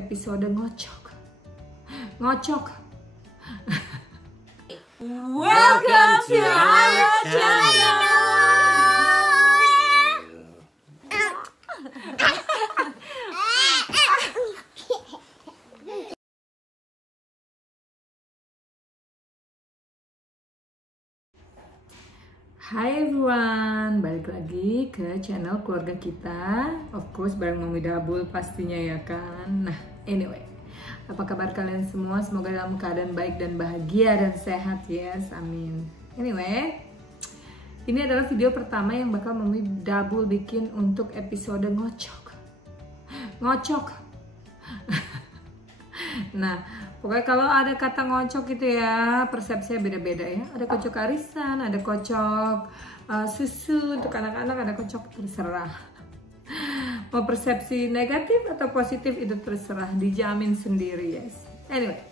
episode ngocok. Welcome to our channel. Hai everyone, balik lagi ke channel keluarga kita. Of course bareng Mami Dabul pastinya ya kan. Nah anyway, apa kabar kalian semua? Semoga dalam keadaan baik dan bahagia dan sehat, yes, amin. Anyway, ini adalah video pertama yang bakal Mami Dabul bikin untuk episode ngocok. Nah, pokoknya kalau ada kata ngocok gitu ya, persepsinya beda-beda ya. Ada kocok arisan, ada kocok susu untuk anak-anak, ada kocok terserah. Mau persepsi negatif atau positif itu terserah, dijamin sendiri, yes. Anyway,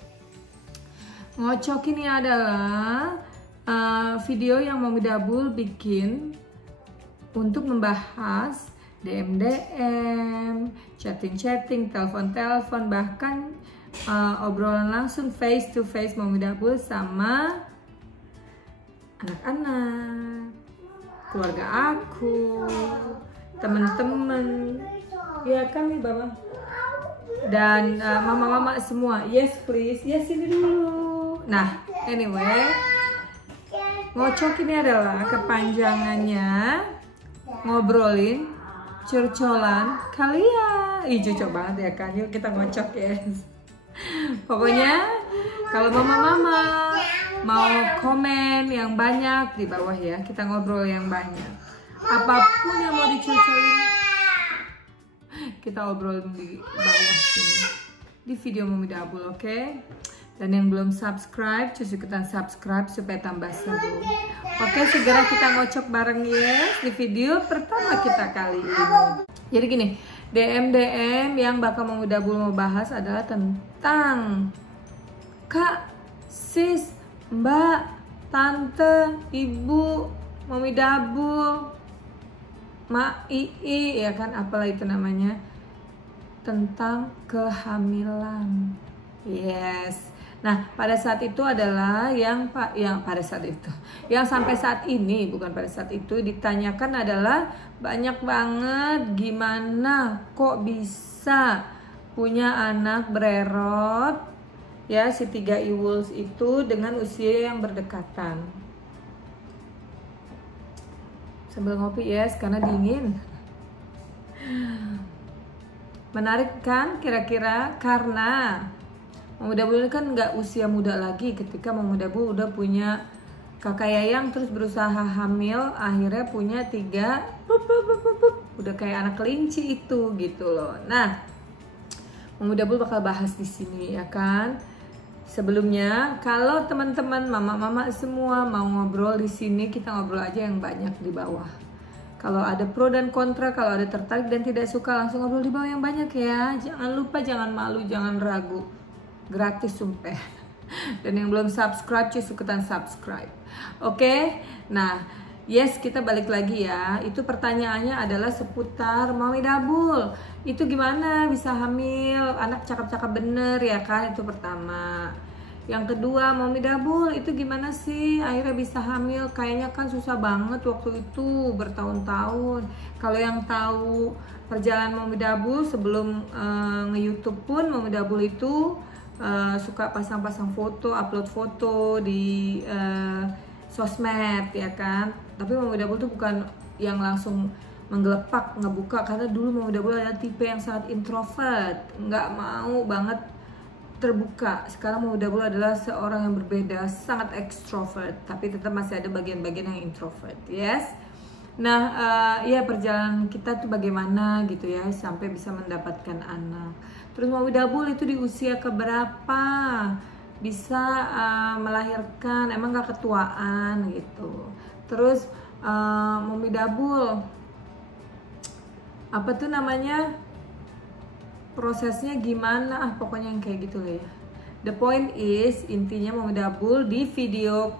ngocok ini adalah video yang Mami Dabul bikin untuk membahas DM, chatting, telepon, bahkan obrolan langsung face to face Mami Dabul sama anak-anak, keluarga aku, temen-temen, ya kan nih Baba, dan mama-mama semua. Yes please, yes ini dulu. Nah anyway, ngocok ini adalah kepanjangannya ngobrolin curcolan kalian. Ih cocok banget ya kan, yuk kita ngocok ya. Pokoknya kalau mama-mama mau komen yang banyak di bawah ya, kita ngobrol yang banyak. Apapun yang mau dicucolin, kita obrol di bawah sini di video Mami Dabul, oke? Dan yang belum subscribe, terus ikutan subscribe supaya tambah seru. Oke, segera kita ngocok bareng ya di video pertama kita kali ini. Jadi gini, DM yang bakal Mami Dabul mau bahas adalah tentang Kak, Sis, Mbak, Tante, Ibu, Mami Dabul, Mak Ii, ya kan, apalah itu namanya, tentang kehamilan. Yes. Nah, pada saat itu adalah yang sampai saat ini, bukan pada saat itu, ditanyakan adalah banyak banget gimana kok bisa punya anak bererot ya, si 3 Iwuls itu dengan usia yang berdekatan. Sambil ngopi yes, karena dingin. Menarik kan kira-kira, karena Mami Dabul kan nggak usia muda lagi ketika Mami Dabul udah punya kakak Yayang, terus berusaha hamil, akhirnya punya 3, udah kayak anak kelinci itu gitu loh. Nah, Mami Dabul bakal bahas di sini ya kan. Sebelumnya, kalau teman-teman mama-mama semua mau ngobrol di sini, kita ngobrol aja yang banyak di bawah. Kalau ada pro dan kontra, kalau ada tertarik dan tidak suka, langsung ngobrol di bawah yang banyak ya. Jangan lupa, jangan malu, jangan ragu. Gratis sumpah. Dan yang belum subscribe, cus ikutan subscribe. Oke? Nah, yes, kita balik lagi ya. Itu pertanyaannya adalah seputar Mami Dabul. Itu gimana bisa hamil? Anak cakep-cakep bener ya kan? Itu pertama. Yang kedua, Mami Dabul itu gimana sih akhirnya bisa hamil? Kayaknya kan susah banget waktu itu, bertahun-tahun. Kalau yang tahu perjalanan Mami Dabul sebelum nge-YouTube pun, Mami Dabul itu suka pasang-pasang foto, upload foto di sosmed ya kan. Tapi Mami Dabul tuh bukan yang langsung menggelepak, ngebuka, karena dulu Mami Dabul adalah tipe yang sangat introvert, nggak mau banget terbuka. Sekarang Mami Dabul adalah seorang yang berbeda, sangat extrovert, tapi tetap masih ada bagian-bagian yang introvert, yes. Nah, ya perjalanan kita tuh bagaimana gitu ya sampai bisa mendapatkan anak. Terus Mami Dabul itu di usia keberapa bisa melahirkan, emang gak ketuaan gitu. Terus Mami Dabul apa tuh namanya, prosesnya gimana, pokoknya yang kayak gitu lah ya. The point is, intinya Mami Dabul di video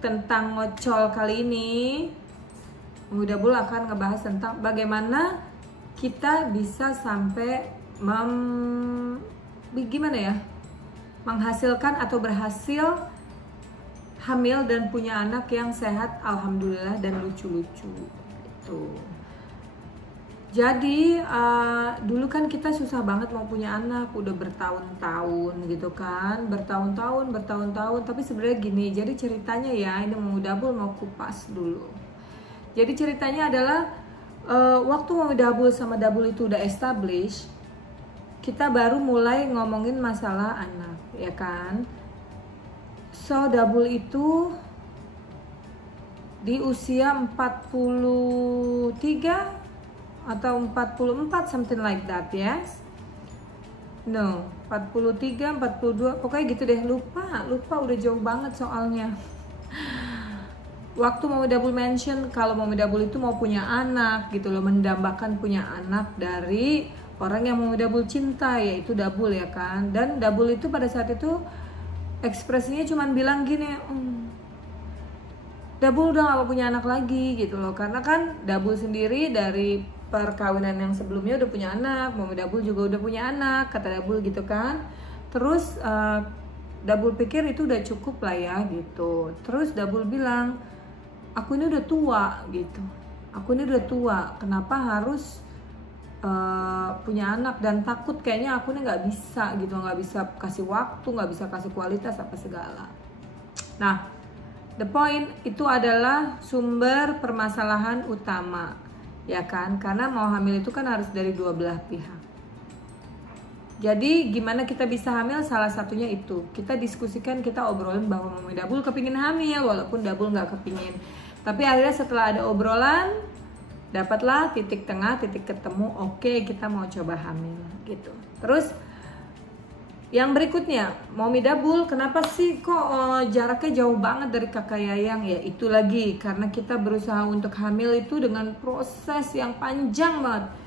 tentang ngocol kali ini, Mami Dabul akan ngebahas tentang bagaimana kita bisa sampai gimana ya, menghasilkan atau berhasil hamil dan punya anak yang sehat alhamdulillah dan lucu-lucu gitu. Jadi dulu kan kita susah banget mau punya anak, udah bertahun-tahun gitu kan, bertahun-tahun, tapi sebenarnya gini, jadi ceritanya ya, ini mau double mau kupas dulu. Jadi ceritanya adalah waktu mau double sama double itu udah establish, kita baru mulai ngomongin masalah anak, ya kan. So double itu di usia 43 atau 44 something like that, yes? No, 43, 42, pokoknya gitu deh, lupa udah jauh banget soalnya. Waktu mau double mention kalau mau double itu mau punya anak gitu loh, mendambakan punya anak dari orang yang mau double cinta, yaitu double ya kan. Dan double itu pada saat itu ekspresinya cuman bilang gini, double udah gak punya anak lagi gitu loh, karena kan double sendiri dari perkawinan yang sebelumnya udah punya anak, mau double juga udah punya anak, kata double gitu kan. Terus double pikir itu udah cukup lah ya gitu. Terus double bilang, aku ini udah tua gitu, aku ini udah tua, kenapa harus punya anak, dan takut kayaknya aku ini nggak bisa gitu, nggak bisa kasih waktu, nggak bisa kasih kualitas apa segala. Nah, the point itu adalah sumber permasalahan utama, ya kan, karena mau hamil itu kan harus dari dua belah pihak. Jadi gimana kita bisa hamil, salah satunya itu kita diskusikan, kita obrolin bahwa Mami Double kepingin hamil walaupun Double nggak kepingin. Tapi akhirnya setelah ada obrolan, dapatlah titik tengah, titik ketemu, oke, kita mau coba hamil gitu. Terus yang berikutnya, Mami Double kenapa sih kok jaraknya jauh banget dari kakak Yayang? Ya itu lagi, karena kita berusaha untuk hamil itu dengan proses yang panjang banget.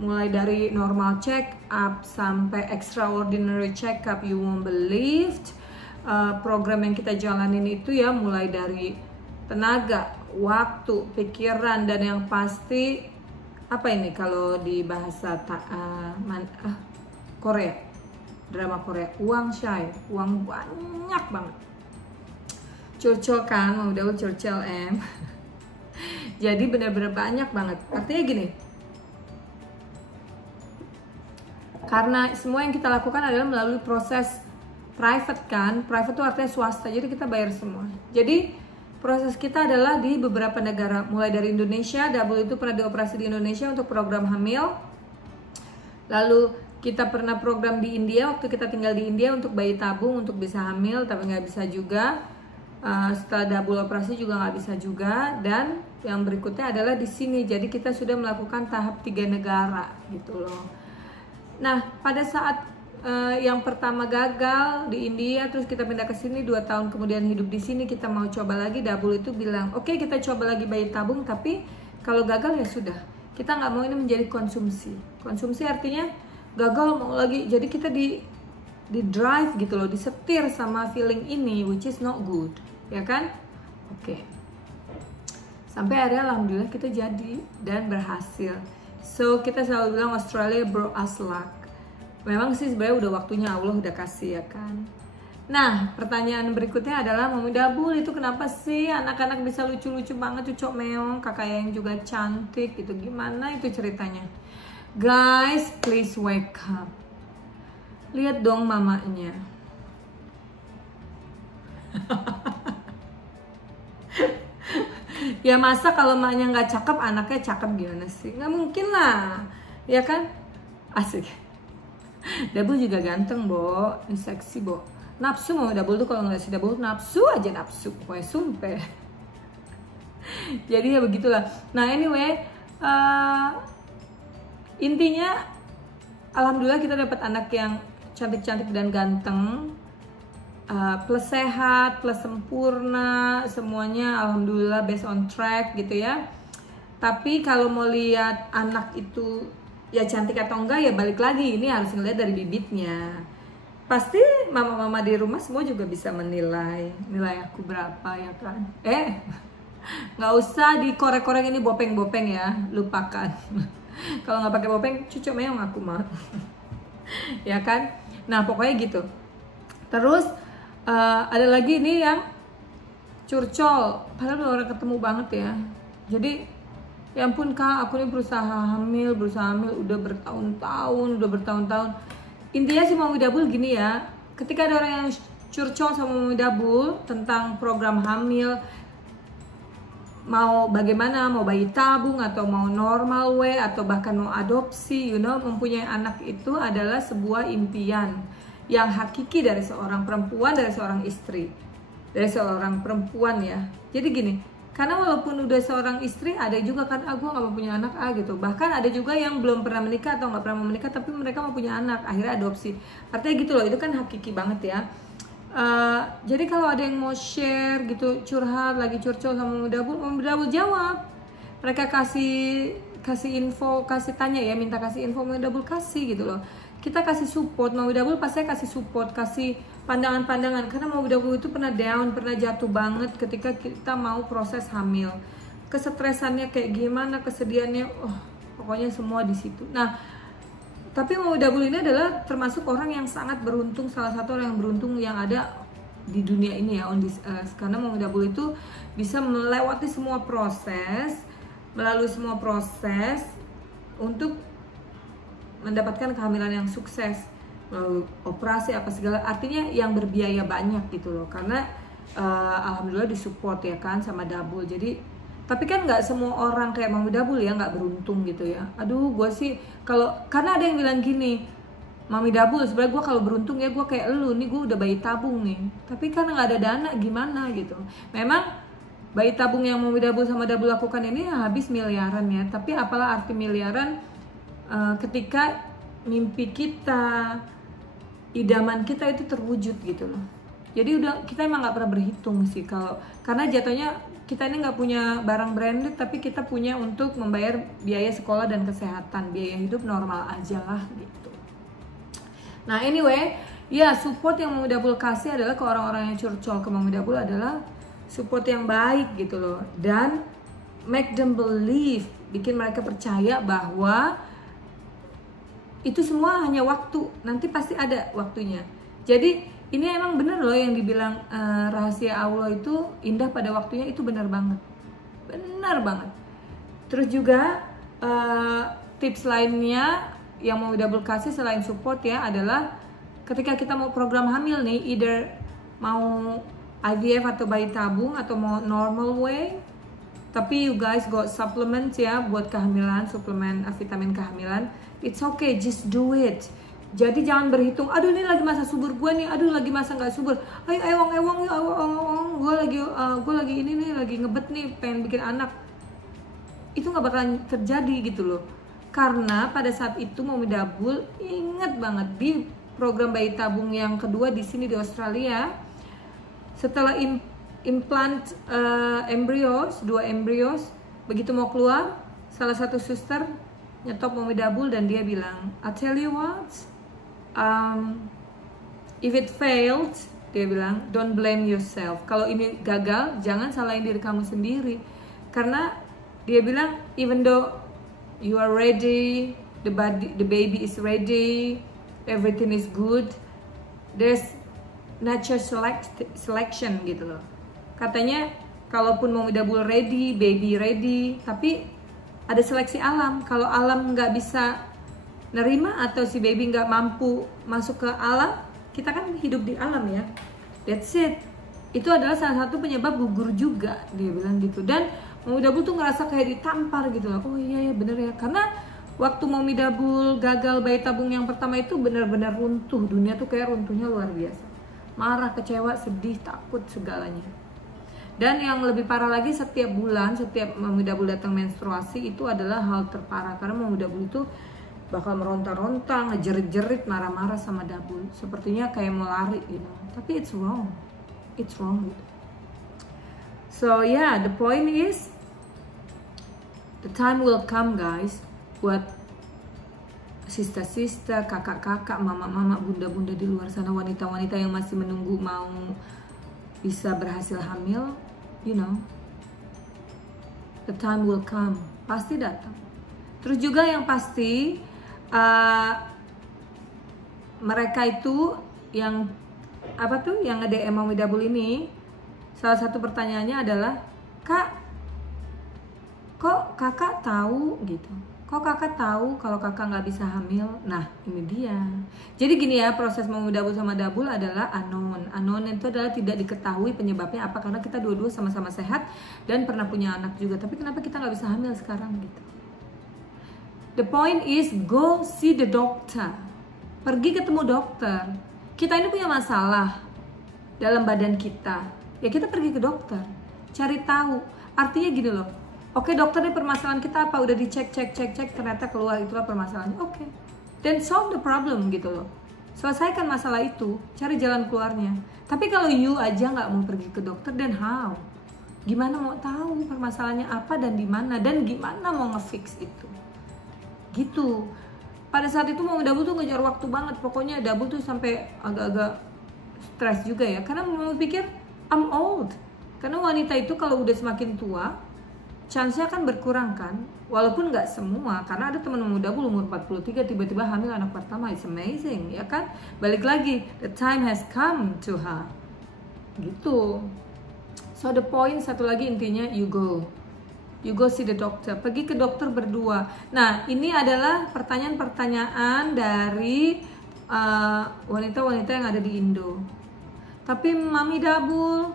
Mulai dari normal check up sampai extraordinary check up, you won't believe. Program yang kita jalanin itu ya mulai dari tenaga, waktu, pikiran, dan yang pasti apa ini kalau di bahasa Korea, drama Korea, uang shy, uang banyak banget. Curcol kan, mau udah curcol Jadi bener-bener banyak banget. Artinya gini, karena semua yang kita lakukan adalah melalui proses private kan, private itu artinya swasta, jadi kita bayar semua. Jadi proses kita adalah di beberapa negara, mulai dari Indonesia. Double itu pernah dioperasi di Indonesia untuk program hamil. Lalu kita pernah program di India, waktu kita tinggal di India untuk bayi tabung untuk bisa hamil, tapi nggak bisa juga. Setelah double operasi juga nggak bisa juga. Dan yang berikutnya adalah di sini. Jadi kita sudah melakukan tahap 3 negara gitu loh. Nah, pada saat yang pertama gagal di India, terus kita pindah ke sini, 2 tahun kemudian hidup di sini, kita mau coba lagi. Double itu bilang, oke, kita coba lagi bayi tabung, tapi kalau gagal ya sudah, kita nggak mau ini menjadi konsumsi. Konsumsi artinya gagal mau lagi, jadi kita di drive gitu loh, disetir sama feeling ini, which is not good, ya kan? Oke. Sampai akhirnya alhamdulillah kita jadi dan berhasil. So kita selalu bilang Australia brought us luck. Memang sih sebenarnya udah waktunya, Allah udah kasih ya kan. Nah, pertanyaan berikutnya adalah, Mami Double itu kenapa sih anak-anak bisa lucu-lucu banget, cucok meong, kakak yang juga cantik gitu, gimana itu ceritanya? Guys, please wake up. Lihat dong mamanya. Ya masa kalau maknya nggak cakep, anaknya cakep gimana sih? Nggak mungkin lah, ya kan? Asik. Double juga ganteng, Bo, seksi, Bo. Nafsu mau Double tuh kalau ngeliat si Double nafsu aja, nafsu, pokoknya sumpah. Jadi ya begitulah. Nah anyway, intinya alhamdulillah kita dapat anak yang cantik-cantik dan ganteng, plus sehat, plus sempurna, semuanya alhamdulillah based on track gitu ya. Tapi kalau mau lihat anak itu ya cantik atau enggak, ya balik lagi, ini harus ngeliat dari bibitnya. Pasti mama-mama di rumah semua juga bisa menilai, nilai aku berapa ya kan. Nggak usah dikorek-korek, ini bopeng-bopeng ya, lupakan. Kalau nggak pakai bopeng, cucuk meong aku mah. Ya kan. Nah pokoknya gitu. Terus ada lagi ini yang curcol, padahal orang ketemu banget ya. Jadi ya ampun kak, aku ini berusaha hamil udah bertahun-tahun. Intinya si Mami Double gini ya, ketika ada orang yang curcol sama Mami Double tentang program hamil, mau bagaimana, mau bayi tabung atau mau normal way atau bahkan mau adopsi, mempunyai anak itu adalah sebuah impian yang hakiki dari seorang perempuan, dari seorang istri, dari seorang perempuan ya. Jadi gini, karena walaupun udah seorang istri, ada juga kan, gue gak mau punya anak gitu. Bahkan ada juga yang belum pernah menikah atau gak pernah menikah tapi mereka mau punya anak, akhirnya adopsi. Artinya gitu loh, itu kan hakiki banget ya. Jadi kalau ada yang mau share gitu, curhat, lagi curcol sama Mami Double jawab. Mereka kasih info, kasih tanya ya, minta kasih info, Mami Double kasih gitu loh. Kita kasih support, Mami Double pasti kasih support, kasih pandangan-pandangan. Karena Mami Double itu pernah down, pernah jatuh banget ketika kita mau proses hamil. Kesetresannya kayak gimana, kesedihannya, pokoknya semua di situ. Nah, tapi Mami Double ini adalah termasuk orang yang sangat beruntung, salah satu orang yang beruntung yang ada di dunia ini ya, on this earth. Karena Mami Double itu bisa melewati semua proses, melalui semua proses untuk mendapatkan kehamilan yang sukses, melalui operasi apa segala, artinya yang berbiaya banyak gitu loh. Karena alhamdulillah disupport ya kan sama Double. Jadi tapi kan nggak semua orang kayak Mami Double ya, nggak beruntung gitu ya. Aduh, gue sih karena ada yang bilang gini, Mami Double sebenarnya gue kalau beruntung ya gue kayak elu nih, gue udah bayi tabung nih. Tapi karena nggak ada dana gimana gitu. Memang bayi tabung yang Mami Double sama Double lakukan ini habis miliaran ya. Tapi apalah arti miliaran ketika mimpi kita, idaman kita itu terwujud gitu loh. Jadi kita emang nggak pernah berhitung sih karena jatuhnya kita ini nggak punya barang branded, tapi kita punya untuk membayar biaya sekolah dan kesehatan, biaya hidup normal aja lah gitu. Nah anyway, ya support yang Mami Double kasih adalah ke orang-orang yang curcol ke Mami Double adalah support yang baik gitu loh, dan make them believe, bikin mereka percaya bahwa itu semua hanya waktu, nanti pasti ada waktunya. Jadi ini emang bener loh yang dibilang rahasia Allah itu indah pada waktunya, itu benar banget, benar banget. Terus juga tips lainnya yang mau Double kasih selain support ya adalah ketika kita mau program hamil nih, either mau IVF atau bayi tabung atau mau normal way, tapi you guys got supplements ya buat kehamilan, suplemen vitamin kehamilan. It's okay, just do it. Jadi jangan berhitung, aduh ini lagi masa subur gue nih, aduh lagi masa nggak subur, ayo ewang gue lagi ini nih, lagi ngebet nih, pengen bikin anak. Itu nggak bakalan terjadi gitu loh. Karena pada saat itu Mami Double inget banget di program bayi tabung yang kedua di sini di Australia, setelah implant embryos, 2 embryos, begitu mau keluar, salah satu suster nyetop Mami Double dan dia bilang, I tell you what, if it failed, dia bilang, don't blame yourself. Kalau ini gagal, jangan salahin diri kamu sendiri. Karena dia bilang, even though you are ready, the baby is ready, everything is good, there's nature selection gitu loh. Katanya, kalaupun Mami Double ready, baby ready, tapi ada seleksi alam. Kalau alam nggak bisa nerima atau si baby nggak mampu masuk ke alam, kita kan hidup di alam ya. That's it. Itu adalah salah satu penyebab gugur juga, dia bilang gitu. Dan Mami Double tuh ngerasa kayak ditampar gitu loh. Oh iya ya bener ya. Karena waktu Mami Double gagal bayi tabung yang pertama itu benar-benar runtuh. Dunia tuh kayak runtuhnya luar biasa. Marah, kecewa, sedih, takut, segalanya. Dan yang lebih parah lagi, setiap bulan, setiap Mami Double datang menstruasi itu adalah hal terparah. Karena Mami Double itu bakal meronta-ronta, ngejerit-jerit, marah-marah sama Double. Sepertinya kayak mau lari gitu. Tapi it's wrong gitu. So yeah, the point is, the time will come guys, buat sista-sista, kakak-kakak, mama-mama, bunda-bunda di luar sana, wanita-wanita yang masih menunggu mau bisa berhasil hamil, you know, the time will come, pasti datang. Terus juga yang pasti mereka itu yang apa tuh yang nge-DM Mami Double ini, salah satu pertanyaannya adalah, Kak, kok kakak tahu gitu? Kok kakak tahu kalau kakak nggak bisa hamil? Nah, ini dia. Jadi gini ya, proses Mami Double sama Double adalah unknown. Unknown itu adalah tidak diketahui penyebabnya apa, karena kita dua-dua sama-sama sehat dan pernah punya anak juga. Tapi kenapa kita nggak bisa hamil sekarang gitu? The point is, go see the doctor. Pergi ketemu dokter. Kita ini punya masalah dalam badan kita. Ya kita pergi ke dokter. Cari tahu. Artinya gini loh. Oke, dokter, ini permasalahan kita apa? Udah dicek, ternyata keluar itulah permasalahannya. Oke. Then solve the problem gitu loh. Selesaikan masalah itu, cari jalan keluarnya. Tapi kalau you aja nggak mau pergi ke dokter, then how? Gimana mau tahu permasalahannya apa dan di mana, dan gimana mau nge-fix itu? Gitu. Pada saat itu Mami Double tuh ngejar waktu banget. Pokoknya Double tuh sampai agak-agak stres juga ya. Karena Mami pikir I'm old. Karena wanita itu kalau udah semakin tua, chance-nya kan berkurang kan. Walaupun nggak semua, karena ada teman Mami Double umur 43 tiba-tiba hamil anak pertama. It's amazing, ya kan? Balik lagi, the time has come to her. Gitu. So the point, satu lagi intinya, you go see the doctor. Pergi ke dokter berdua. Nah, ini adalah pertanyaan-pertanyaan dari wanita-wanita yang ada di Indo. Tapi Mami Double,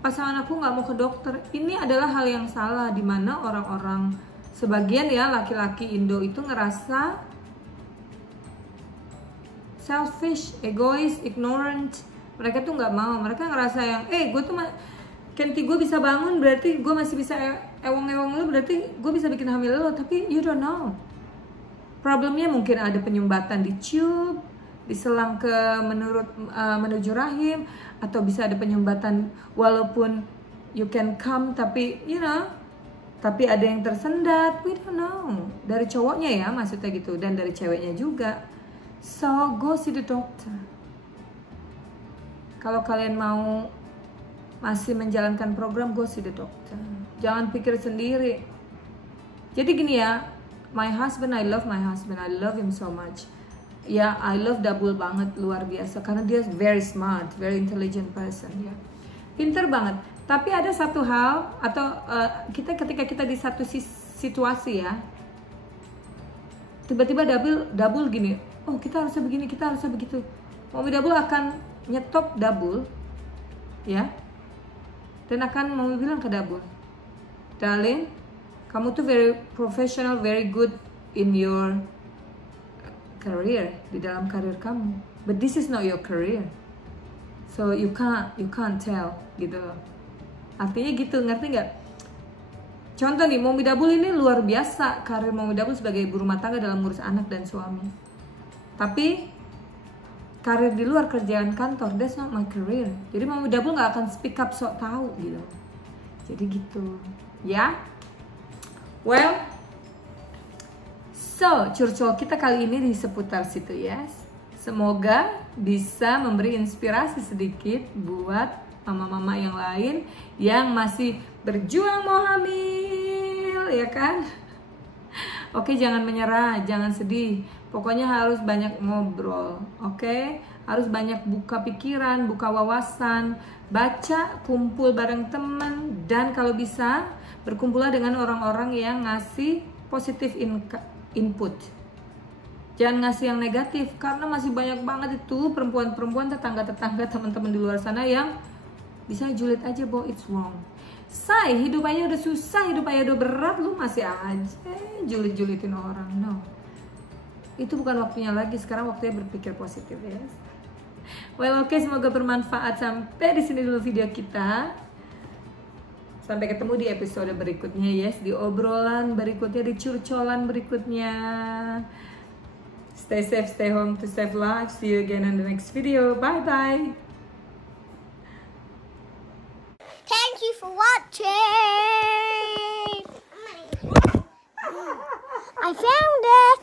pasangan aku nggak mau ke dokter. Ini adalah hal yang salah, dimana orang-orang sebagian ya laki-laki Indo itu ngerasa selfish, egois, ignorant. Mereka tuh nggak mau. Mereka ngerasa yang, gue tuh Kenti gue bisa bangun, berarti gue masih bisa ewang-ewang lo, berarti gue bisa bikin hamil lo. Tapi you don't know. Problemnya mungkin ada penyumbatan di tube, diselang ke menuju rahim, atau bisa ada penyumbatan walaupun you can come tapi tapi ada yang tersendat. We don't know. Dari cowoknya ya maksudnya gitu, dan dari ceweknya juga. So go see the doctor. Kalau kalian mau masih menjalankan program, go see the doctor. Jangan pikir sendiri. Jadi gini ya, my husband, I love my husband, I love him so much. Ya, I love Double banget, luar biasa. Karena dia very smart, very intelligent person ya. Pinter banget. Tapi ada satu hal, atau ketika kita di satu situasi ya, tiba-tiba Double gini, oh kita harusnya begini, kita harusnya begitu. Mami Double akan nyetop Double ya, dan akan mau bilang ke Double, darling, kamu tuh very professional, very good in your career, di dalam karir kamu, but this is not your career, so you can't tell gitu loh. Artinya gitu, ngerti nggak? Contoh nih, Mami Double ini luar biasa karir Mami Double sebagai ibu rumah tangga dalam ngurus anak dan suami. Tapi karir di luar kerjaan kantor, that's not my career. Jadi Mami Double nggak akan speak up sok tahu gitu. Jadi gitu, ya. Well, so curcol kita kali ini di seputar situ ya. Semoga bisa memberi inspirasi sedikit buat mama-mama yang lain yang masih berjuang mau hamil, ya kan? Oke, jangan menyerah, jangan sedih. Pokoknya harus banyak ngobrol, oke? Harus banyak buka pikiran, buka wawasan, baca, kumpul bareng teman, dan kalau bisa berkumpullah dengan orang-orang yang ngasih positif input. Jangan ngasih yang negatif, karena masih banyak banget itu perempuan-perempuan, tetangga-tetangga, teman-teman di luar sana yang bisa julid aja bahwa it's wrong. Say, hidup aja udah susah, hidup aja udah berat, lu masih aja julid-julidin orang. No, itu bukan waktunya lagi. Sekarang waktunya berpikir positif ya. Well, oke, semoga bermanfaat. Sampai di sini dulu video kita. Sampai ketemu di episode berikutnya, yes, di obrolan berikutnya, di curcolan berikutnya. Stay safe, stay home to save lives. See you again in the next video. Bye bye. Thank you for watching. I found it.